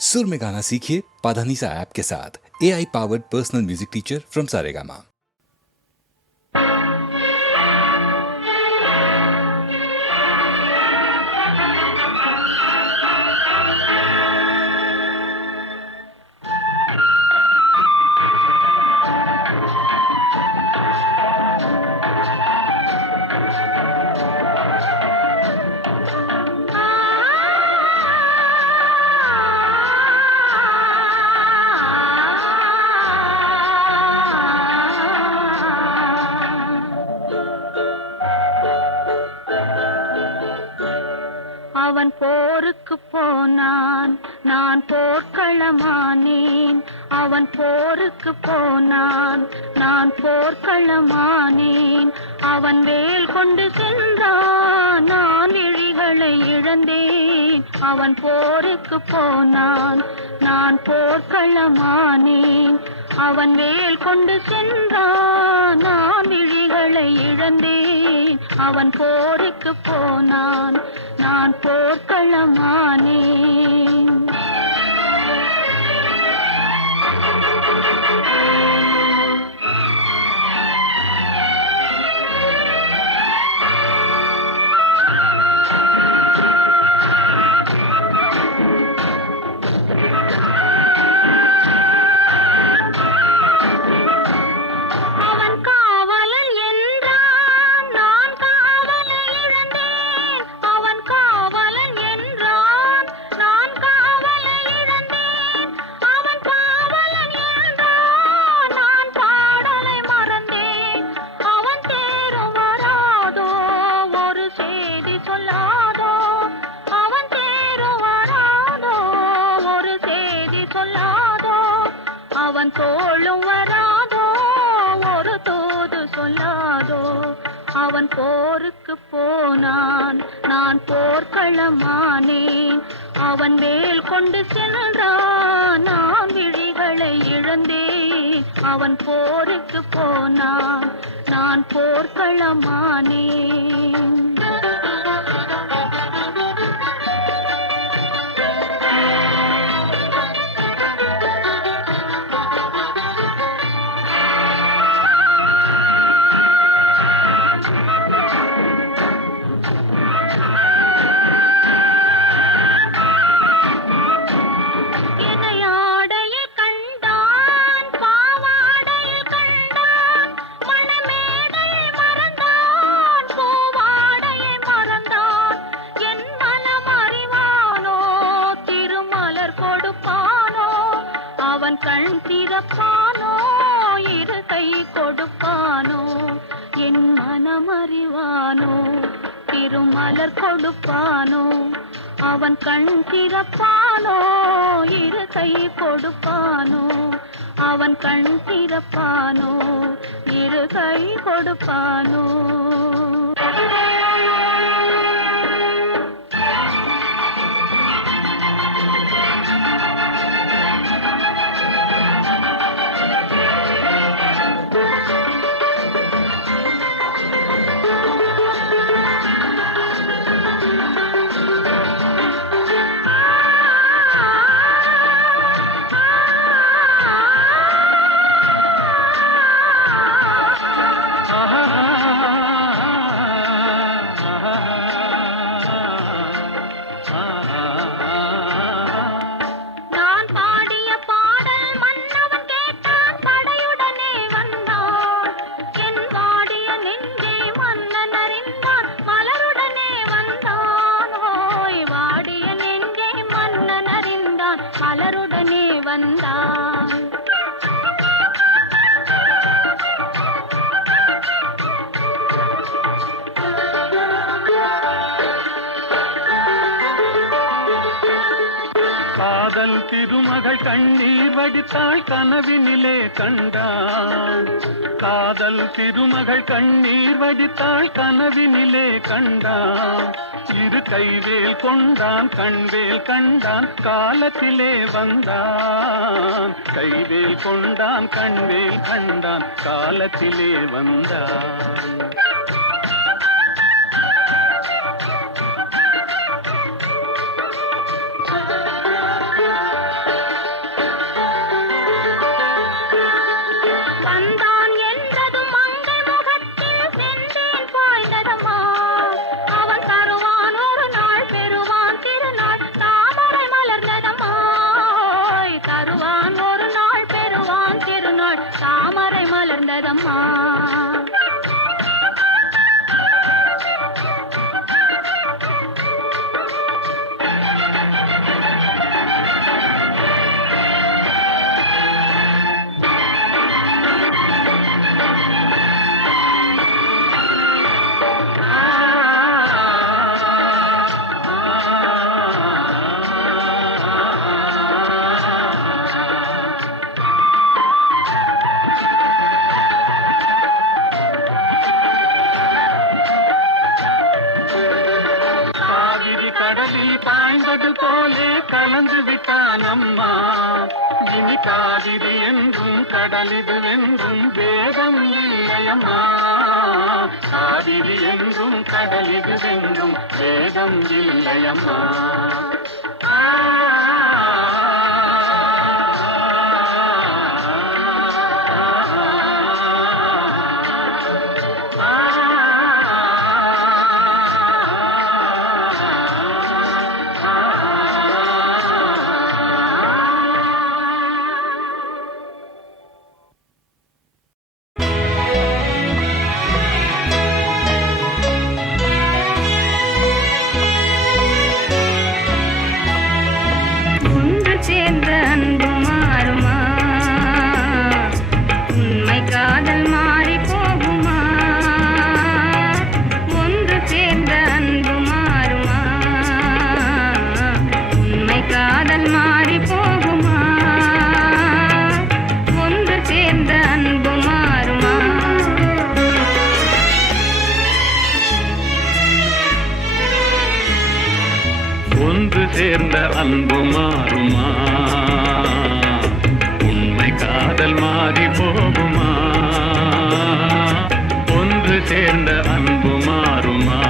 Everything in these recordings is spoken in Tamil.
सुर में गाना सीखिए पाधानीसा ऐप के साथ। AI powered personal music teacher from Saregama. அவன் போருக்கு போனான், நான் போர்க்களமானேன். அவன் போருக்கு போனான், நான் போர்க்களமானேன். அவன் வேல் கொண்டு சென்றான், நான் விழிகளை இழந்தேன். அவன் போருக்கு போனான், நான் போர்க்களமானேன். அவன் வேல் கொண்டு சென்றான், நான் விழிகளை இழந்தேன். அவன் போருக்கு போனான், நான் போர்க்களமானேன். அவன் தோளும் வராதோ, ஒரு தூது சொல்லாதோ. அவன் போருக்கு போனான், நான் போர்க்களமானேன். அவன் வேல் கொண்டு சென்றான், நான் விழிகளை இழந்தேன். அவன் போருக்கு போனான், நான் போர்க்களமானேன். அவன் கண் திறப்பானோ, இரு கை கொடுப்பானோ, என் மனம் அறிவானோ, திருமலர் கொடுப்பானோ. அவன் கண் திறப்பானோ, இரு கை கொடுப்பானோ. அவன் கண் திறப்பானோ, இரு கை கொடுப்பானோ. மலருடனே வந்தான். காதல் திருமகள் கண்ணீர் வடித்தாள், கனவினிலே கண்டான். காதல் திருமகள் கண்ணீர் வடித்தாள், கனவினிலே கண்டான். இரு கைவேல் கொண்டான், கண்வேல் கண்டான், காலத்திலே வந்தான். கைவேல் கொண்டான், கண்வேல் கண்டான், காலத்திலே வந்தான். இல்லையம்மா. இனி காவிரி என்றும் கடலிது என்றும் வேதம் இல்லையம்மா. காவிரி என்றும் கடலிது என்றும் வேதம் இல்லையம்மா. ஒன்று சேர்ந்த அன்பு மாறுமா? உண்மை காதல் மாறி போகுமா? ஒன்று சேர்ந்த அன்பு மாறுமா?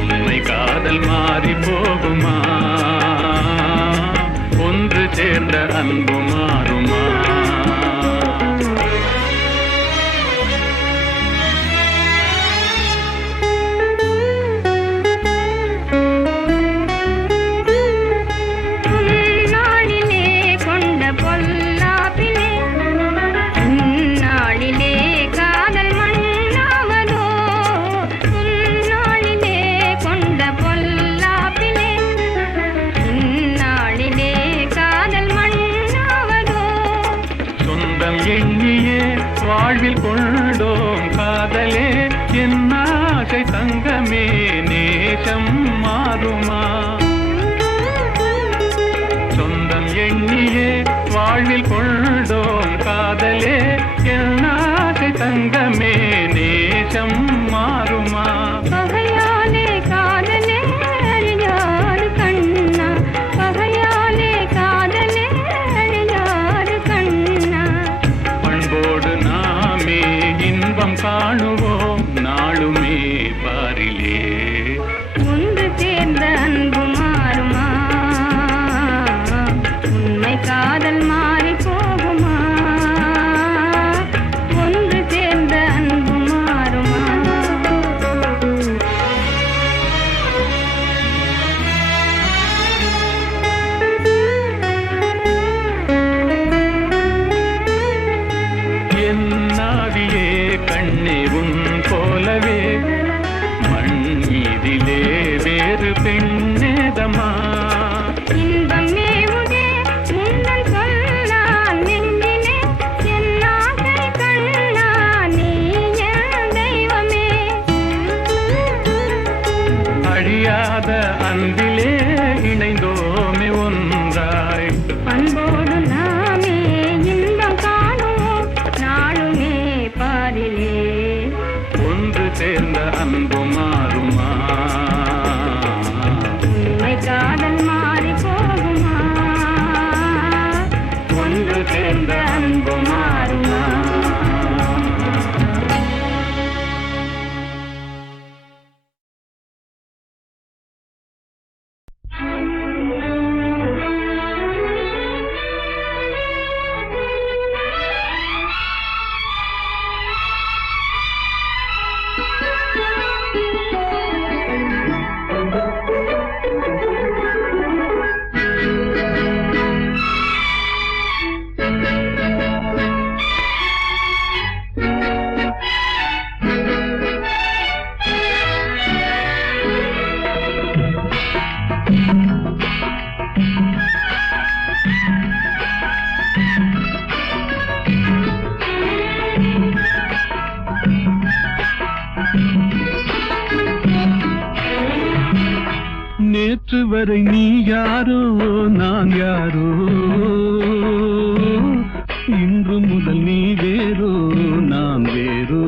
உண்மை காதல் மாறி போகுமா? ஒன்று சேர்ந்த அன்பு மாறுமா? வாழ்வில் கொண்டோம் காதலே என் ஆசை தங்கமே, நேசம் மாறுமா? சொந்தம் எண்ணியே வாழ்வில் கொண்டோம் காதலே என் ஆசை தங்கமே, நேசம் மாறுமா? பகையாலே காதலே அழியாது கண்ணா, பகையாலே காதலே அழியாது கண்ணா. பண்போடு நாமே இன்பம் காணுவோம் நாளுமே பாரிலே. ஒன்று சேர்ந்த அன்பு மாறுமா? உண்மை காதல் மாறி போகுமா? ஒன்று சேர்ந்த அன்பு மாறுமா? என் நாவியே கண்ணே உன் போலவே மண் மீதிலே வேறு பெண்ணேதமா? இன்பம் மேவுதே முன்னன் சொன்னான் நெஞ்சிலே, என் ஆசை கண்ணா நீ என் தெய்வமே. அழியாத அன்பிலே இணைந்தோமே ஒன்றாய், பண்போடு நாமே இன்பம் காணுவோம் நாளுமே பாரிலே. ஒன்று சேர்ந்த அன்பு மாறுமா? உண்மை காதல் மாறி போகுமா? ஒன்று சேர்ந்த அன்பு மாறுமா? நேற்று வரை நீ யாரோ நான் யாரோ, இன்று முதல் நீ வேறோ நான் வேறோ.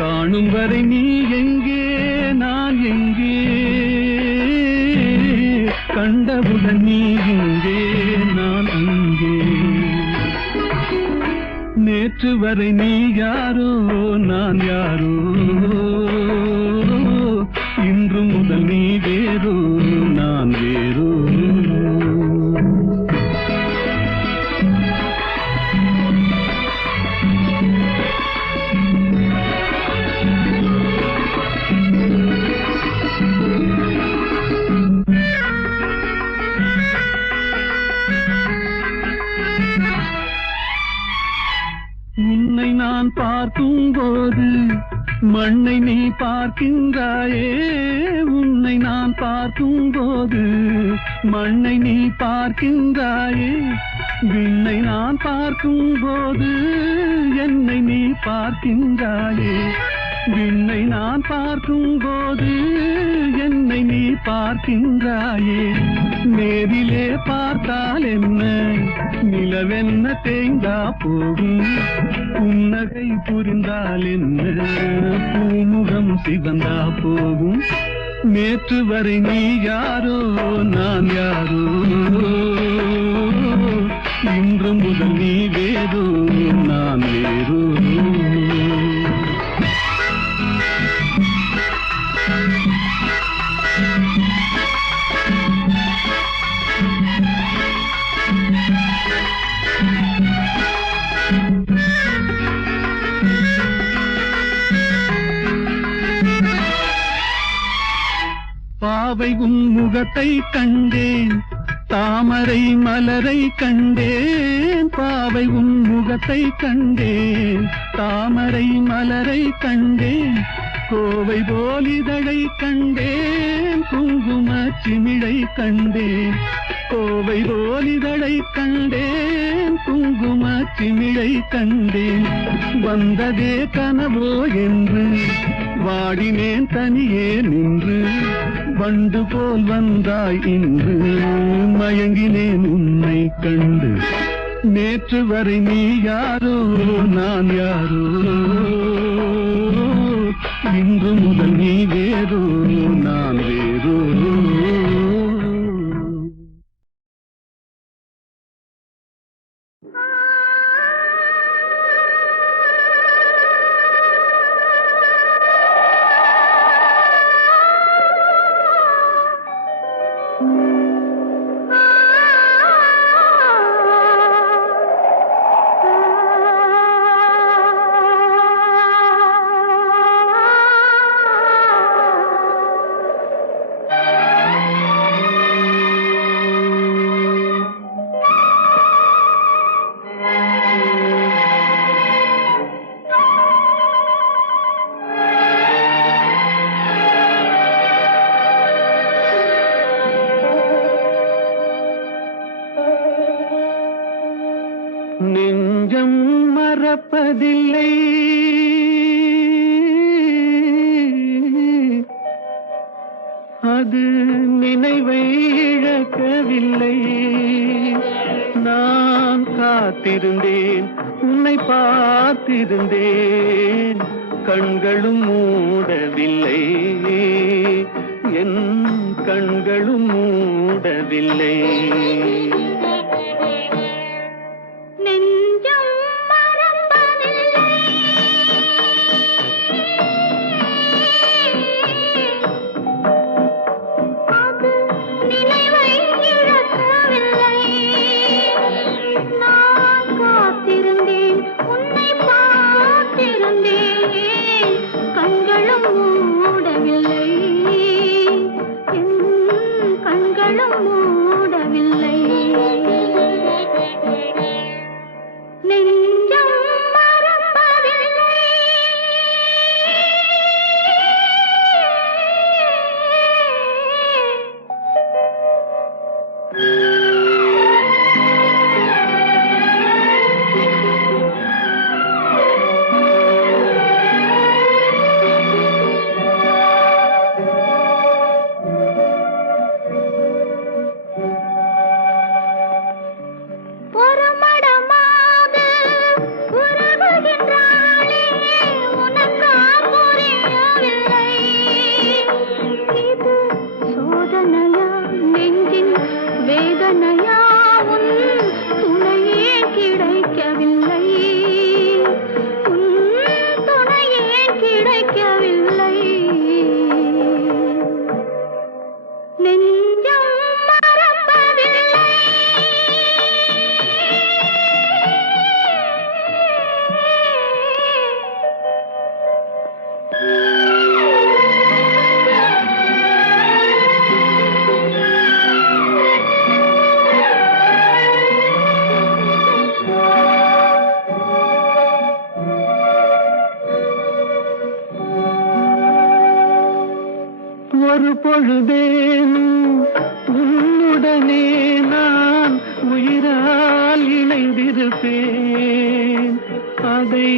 காணும் வரை நீ எங்கே நான் எங்கே, கண்டவுடன் நீ இங்கே நான் அங்கே. நேற்று வரை நீ யாரோ நான் யாரோ, இன்று முதல் நீ வேறோ நான் வேறோ. உன்னை நான் பார்க்கும் போது மண்ணை நீ பார்க்கின்றாயே. உன்னை நான் பார்க்கும் போது மண்ணை நீ பார்க்கின்றாயே. விண்ணை நான் பார்க்கும் போது என்னை நீ பார்க்கின்றாயே. விண்ணை நான் பார்க்கும் போது என்னை நீ பார்க்கின்றாயே. நேரிலே பார்த்தால் என்ன, நிலவென்ன தேய்ந்தா போகும். புன்னகை புரிந்தால் என்ன, பூமுகம் சிவந்தா போகும். நேற்று வரை நீ யாரோ நான் யாரோ, இன்று முதல் நீ வேறோ நான் வேறோ. பாவை உன் முகத்தை கண்டேன், தாமரை மலரை கண்டேன். பாவை உன் முகத்தை கண்டேன், தாமரை மலரை கண்டேன். கோவை போல் இதழை கண்டேன், குங்கும சிமிழை கண்டேன். கோவை போல் இதழை கண்டேன், குங்கும சிமிழை கண்டேன். வந்ததே கனவோ என்று வாடினேன் தனியே நின்று. வண்டு போல் வந்தாய் இன்று, மயங்கினேன் உன்னை கண்டு. நேற்று வரை நீ யாரோ நான் யாரோ, இன்று முதல் நீ வேறோ நான் வேறோ. நெஞ்சம் மறப்பதில்லை, அது நினைவை இழக்கவில்லை. நான் காத்திருந்தேன், உன்னை பார்த்திருந்தேன், கண்களும் மூடவில்லை, என் கண்களும் மூடவில்லை. நெஞ்சம் மறப்பதில்லை. ஒரு பொழுதேனும் உன்னுடனே நான் உயிரால் இணைந்திருப்பேன். அதை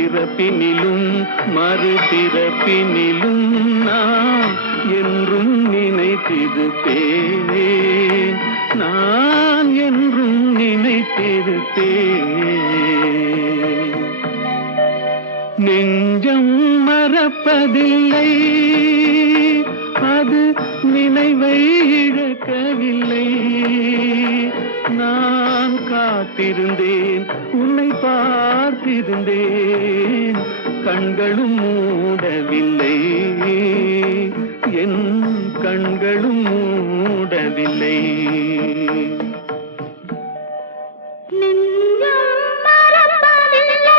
இறப்பினிலும் மறுபிறப்பினிலும் நான் என்றும் நினைத்திருப்பேன். நான் என்றும் நினைத்திருப்பேன். நெஞ்சம் மறப்பதில்லை, அது நினைவை இழக்கவில்லை. நான் காத்திருந்தேன், உன்னை பார்த்திருந்தேன், கண்களும் மூடவில்லை, என் கண்களும் மூடவில்லை. நெஞ்சம் மறப்பதில்லை.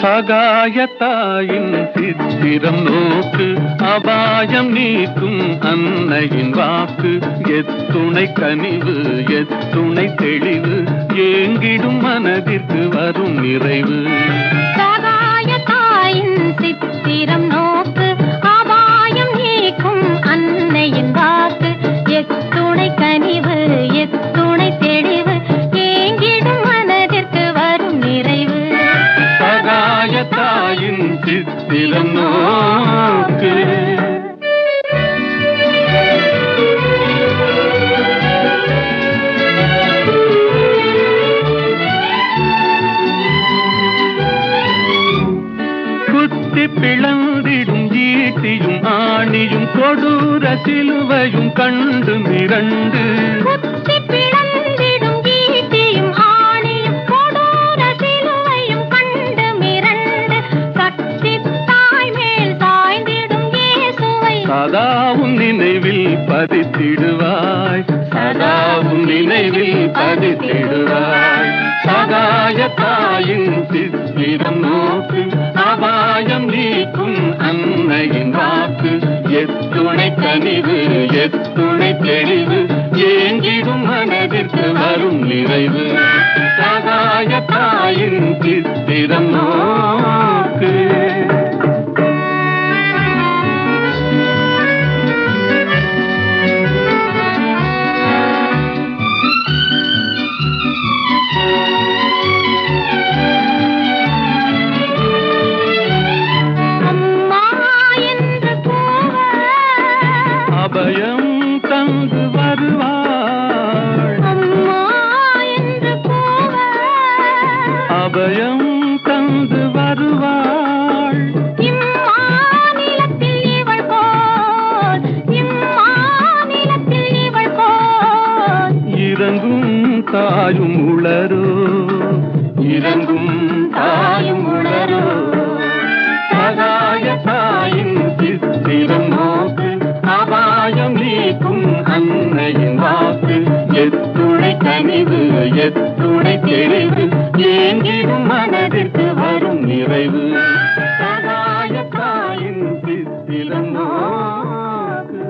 சகாயத்தாயின் சித்திரம் நோக்கு, அபாயம் நீக்கும் அன்னையின் வாக்கு. எத்துணை கனிவு, எத்துணை தெளிவு, ஏங்கிடும் மனதிற்கு வரும் நிறைவு. சகாயத்தாயின் சித்திரம் நோக்கு, அபாயம் நீக்கும் அன்னையின் வாக்கு. எத்துணை கனிவு, எத்துணை தெளிவு, ஏங்கிடும் மனதிற்கு வரும் நிறைவு. சகாயத்தாயின் சித்திரம் நோக்கு. குத்தி பிளந்திடும் ஈட்டியும் ஆணியும் கொடூர சிலுவையும் கண்டு மிரண்டு. குத்தி பிளந்திடும் ஈட்டியும் ஆணியும் கொடூர சிலுவையும் கண்டு மிரண்டு. சக்தி தாய் மேல் சாய்ந்திடும் இயேசுவை சதாவும் நினைவில் பதித்திடுவாய், சதாவும் நினைவில் பதித்திடுவாய். சகாயத்தாயின் சித்திரம் நோக்கு, அபாயம் நீக்கும் அன்னையின் வாக்கு. எத்துணை கனிவு, எத்துணை தெளிவு, ஏங்கிடும் மனதிற்கு வரும் நிறைவு. சகாயத்தாயின் சித்திரம் நோக்கு. அபயம் தந்து வருவாள், அபயம் தந்து வருவாள். இம்மாநிலத்தில் இவள் போல், இம்மாநிலத்தில் இவள் போல். இறங்கும் தாயும் உளரோ, இறங்கும் தாயும் உளரோ. சகாயத்தாயின் சித்திரம் நோக்கு, அபாயம் நீக்கும் அன்னையின் வாக்கு. எத்துணை கனிவு, எத்துணை தெளிவு, ஏங்கிடும் மனதிற்கு வரும் நிறைவு. சகாயத்தாயின் சித்திரம் நோக்கு.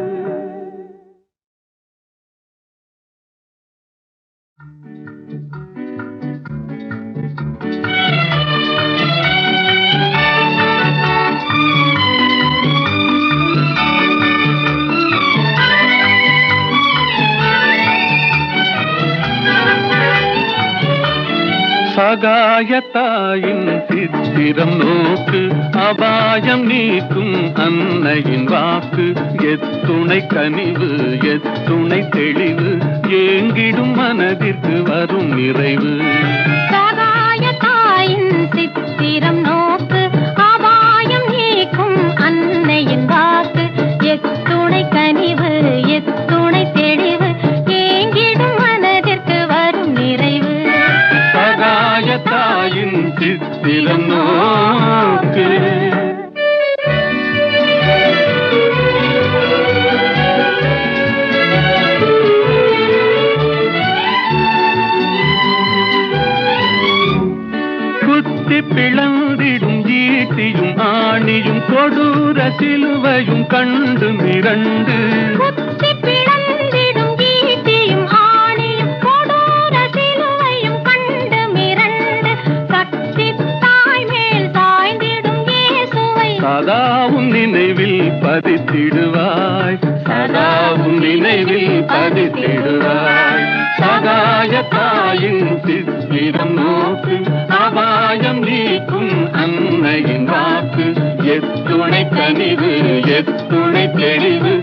சகாயத்தாயின் சித்திரம் நோக்கு, அபாயம் நீக்கும் அன்னையின் வாக்கு. எத்துணை கனிவு, எத்துணை தெளிவு, ஏங்கிடும் மனதிற்கு வரும் நிறைவு. சகாயத்தாயின் சித்திரம் நோக்கு, அபாயம் நீக்கும் அன்னையின் வாக்கு. எத்துணை கனிவு, எத்துணை தெளிவு, ஏங்கிடும் மனதிற்கு வரும் நிறைவு. சகாயத்தாயின் சித்திரம் நோக்கு. குத்தி பிளந்திடும் ஈட்டியும் ஆணியும் கொடூர சிலுவையும் கண்டு மிரண்டு. குத்தி பிளந்திடும் ஈட்டியும் ஆணியும் கொடூர சிலுவையும் கண்டு மிரண்டு. சக்தி தாய் மேல் சாய்ந்திடும் இயேசுவை சதாவும் நினைவில் பதித்திடுவாய், சதாவும் நினைவில் பதித்திடுவாய். சகாயத்தாயின் சித்திரம் நோக்கு, அபாயம் நீக்கும் அன்னையின் வாக்கு. எத்துணை கனிவு, எத்துணை தெளிவு,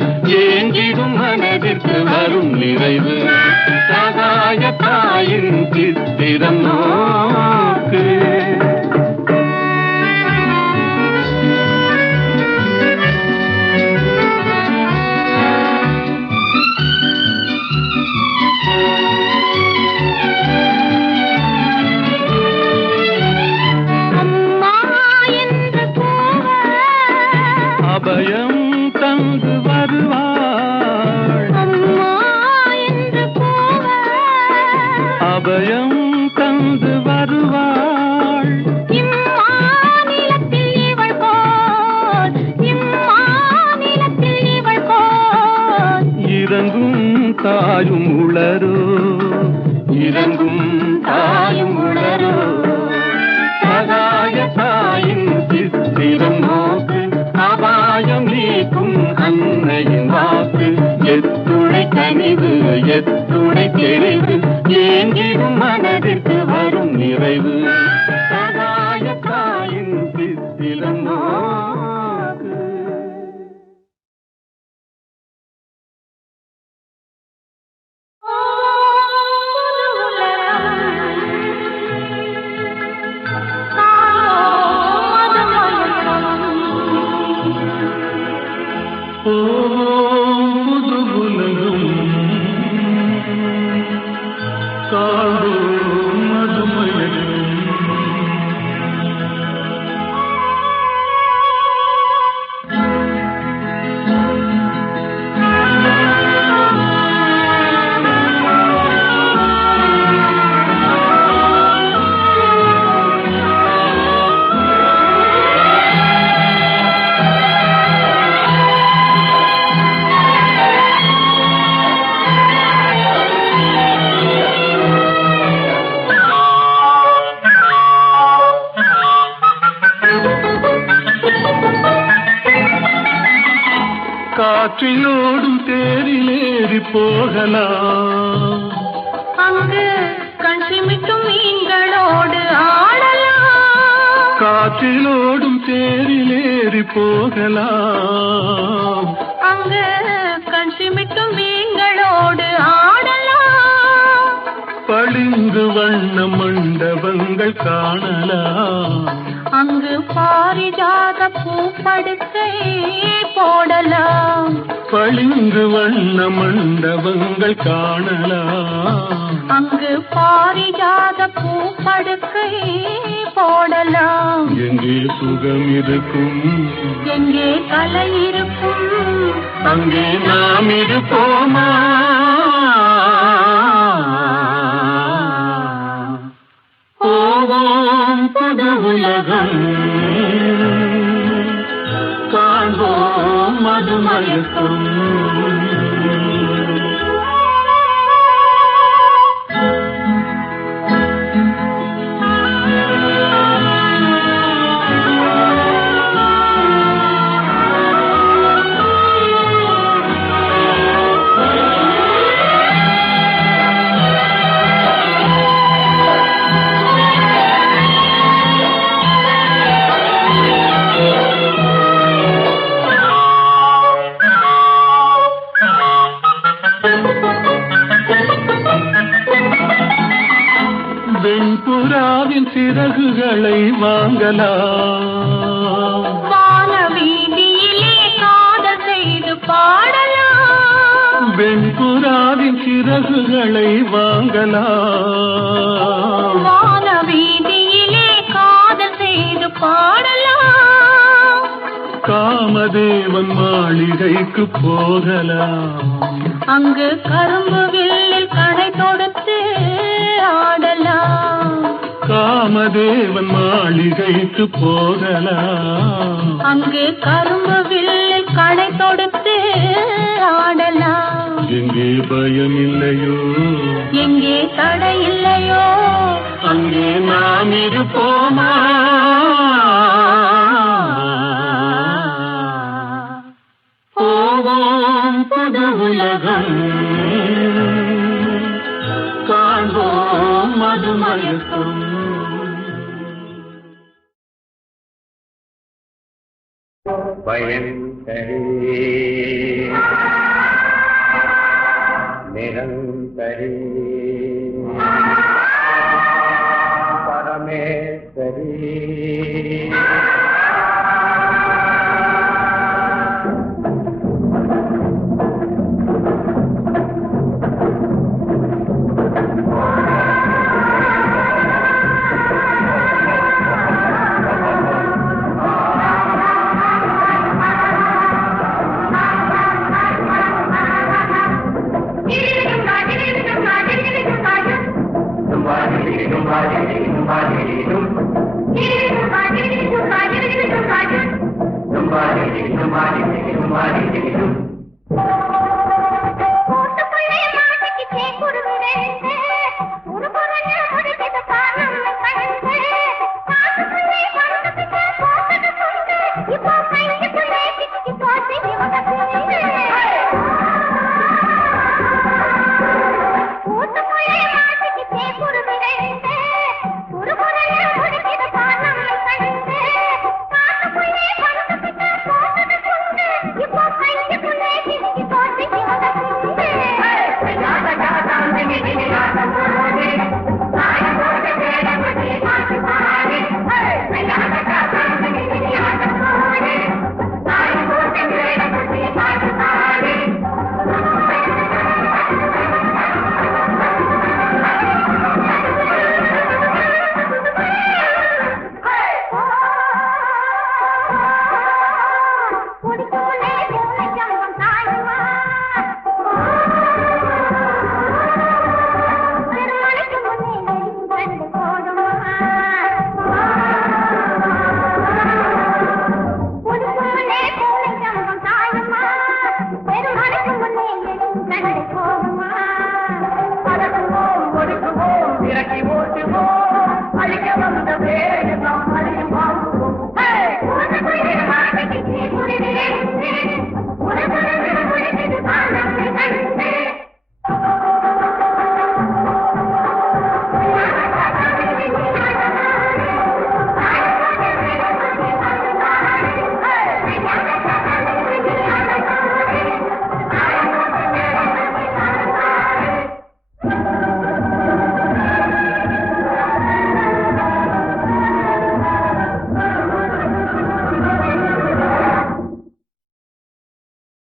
ஏங்கிடும் மனதிற்கு வரும் நிறைவு. சகாயத்தாயின் சித்திரம் நோக்கு. அபயம் தந்து வருவாள், அம்மா என்று கூவ. அபயம் தந்து வருவாள். இம்மாநிலத்தில் இவள் போல், இம்மாநிலத்தில் இவள் போல். இறங்கும் தாயும் உளரோ, இறங்கும் தாயும் உளரோ. சகாயத்தாயின் சித்திரம் நோக்கு, அபாயம் நீக்கும் அன்னையின் வாக்கு. எத்துணை கனிவு, எத்துணை தெளிவு, ஏங்கிடும் மனதிற்கு வரும் நிறைவு. சகாயத்தாயின் சித்திரம் நோக்கு. ஓ புது உலகம் காடும் மதுமயக்கம். காற்றிலோடும் தேரிலேறி போகலாம், அங்கு கண் சிமிட்டும் மீன்களோடு ஆடலாம். காற்றிலோடும் தேரிலேறி போகலாம், அங்கு கண் சிமிட்டும் மீன்களோடு ஆடலாம். பளிங்கு வண்ண மண்டபங்கள் காணலாம், அங்கு பாரிஜாத பூப்படுக்கை போடலாம். பளிங்கு வண்ண மண்டபங்கள் காணலாம், அங்கு பாரிஜாத பூப்படுக்கை போடலாம். எங்கே சுகம் இருக்கும், எங்கே கலை இருக்கும், அங்கே நாம் இருப்போமா. போவோம் புது உலகம், காண்போம் மதுமயக்கம். வெண்புறாவின் சிறகுகளை வாங்கலாம். வான வீதியிலே காதல் செய்து பாடலாம். வெண்புறாவின் சிறகுகளை வாங்கலாம். வான வீதியிலே காதல் செய்து பாடலாம். காமதேவன் மாளிகைக்கு போகலாம். அங்கு கரும்பு வில்லில் கடை தொடுத்து ஆடலாம். காமதேவன் மாளிகைக்கு போகலாம். அங்கு கரும்பு வில்லில் கடை தொடுத்து ஆடலாம். எங்கே பயம் இல்லையோ, எங்கே தடை இல்லையோ, அங்கே நாம் இருப்போமா? போவோம் புது உலகம், காண்போம் மதுமயக்கம். பயங்கரி நிரந்தரி பரமேஸ்வரி Somebody,